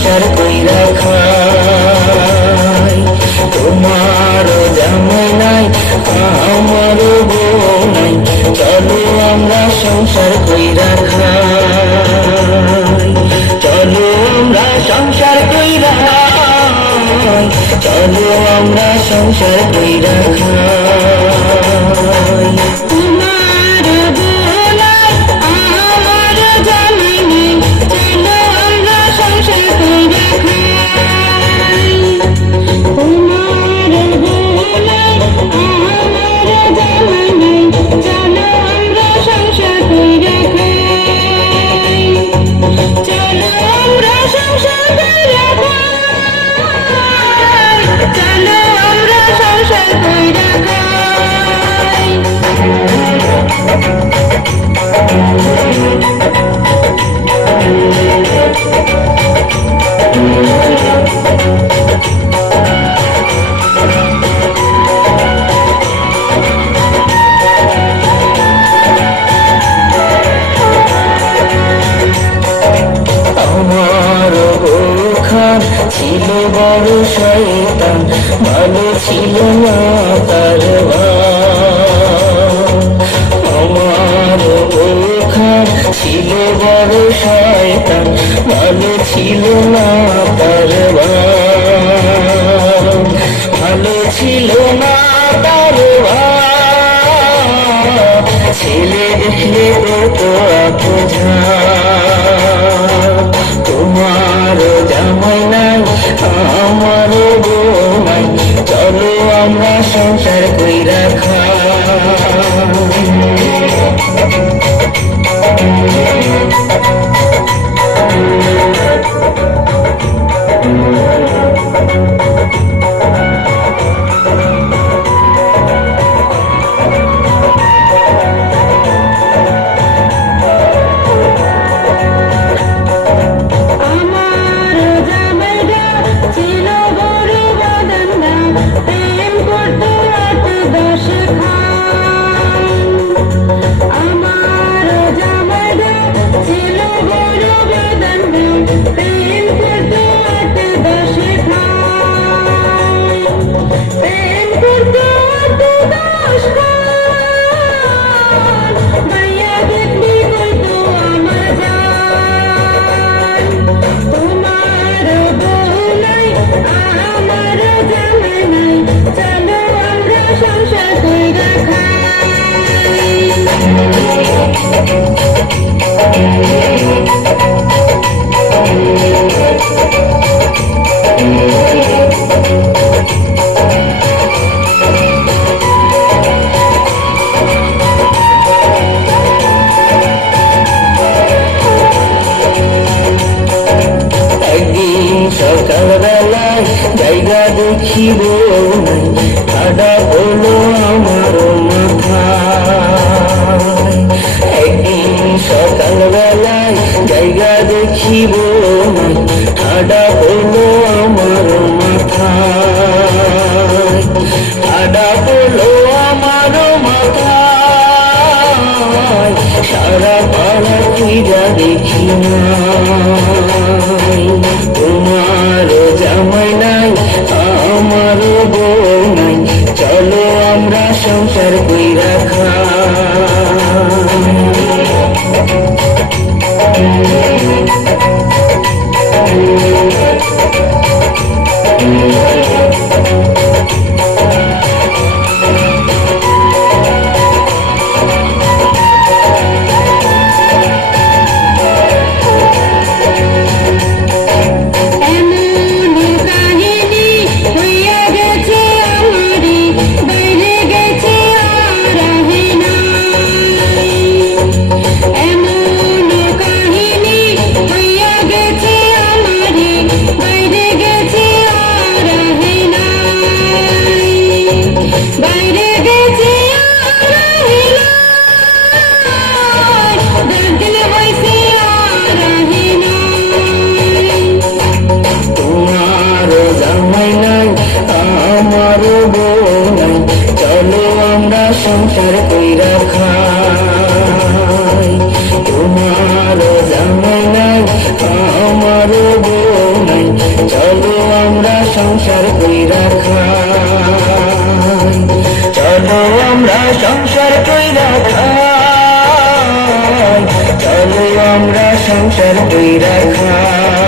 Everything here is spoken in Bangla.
সংসার কইরা খাই। তোমারও জামাই নাই আমারও বউ নাই, চলো আমরা সংসার কইরা খাই। চলো আমরা সংসার কইরা খাই, চলো আমরা সংসার কইরা খাই। তোমার বউ নাই আমার জামাই নেই, চলো আমরা সংসার কইরা খাই। তোমার বউ নাই আমার জামাই নেই, চলো আমরা সংসার কইরা খাই। চলো আমরা সংসার কইরা খাই, চলো আমরা সংসার কইরা খাই। আমার বউখান ছিল বড় শয়তান, ভালো ছিল না তার ভাব। আমার বউখান ছিল বড় শয়তান, ভালো ছিল না তার ভাব। ভালো ছিল না তার ভাব, ছেলে দেখলে কত আপঝা। তোমার জামাই নাই আমার বউ নাই, চলো আমরা সংসার কইরা খাই। আমার জামাইটা ছিল বড় বাদান্দা, প্রেম করতো 8-10 খান। আমার জামাইটা ছিল বড় বাদান্দা, প্রেম করতো 8-10 খান। প্রেম করতো 8-10 খান, মাইয়া দেখলি কইতো আমার জান। তোমার বউ নাই আমার জামাই নাই, চলো আমরা সংসার কইরা খাই। একদিন সকালবেলায় জায়গা দেখিব নাই, ঠাডা হলো আমার মাথায়। একদিন সকালবেলায় জায়গা দেখিব নাই, ঠাডা হলো আমার মাথায়। ঠাডা হলো আমার মাথায়, সারা পাড়া খুঁজা দেখি নাই। তোমার জামাই নাই আমার বউ নাই, চলো আমরা সংসার কইরা এমন কাহিনী হইয়া গেছে আমারি, বাইরে গেছে আর আহে নাই। এমন কাহিনী হইয়া গেছে আমারি, বাইরে গেছে আর আহে নাই। বাইরে গেছে আর আহে নাই, দেখলে হইছে আর আহে নাই। তোমার জামাই নাই আমার বউ নাই, চলো আমরা সংসার কইরা খাই। তোমার জামাই নাই আমার বউ নাই, চলো আমরা সংসার কইরা খাই, চলো আমরা সংসার কইরা খাই, চলো আমরা সংসার কইরা খাই।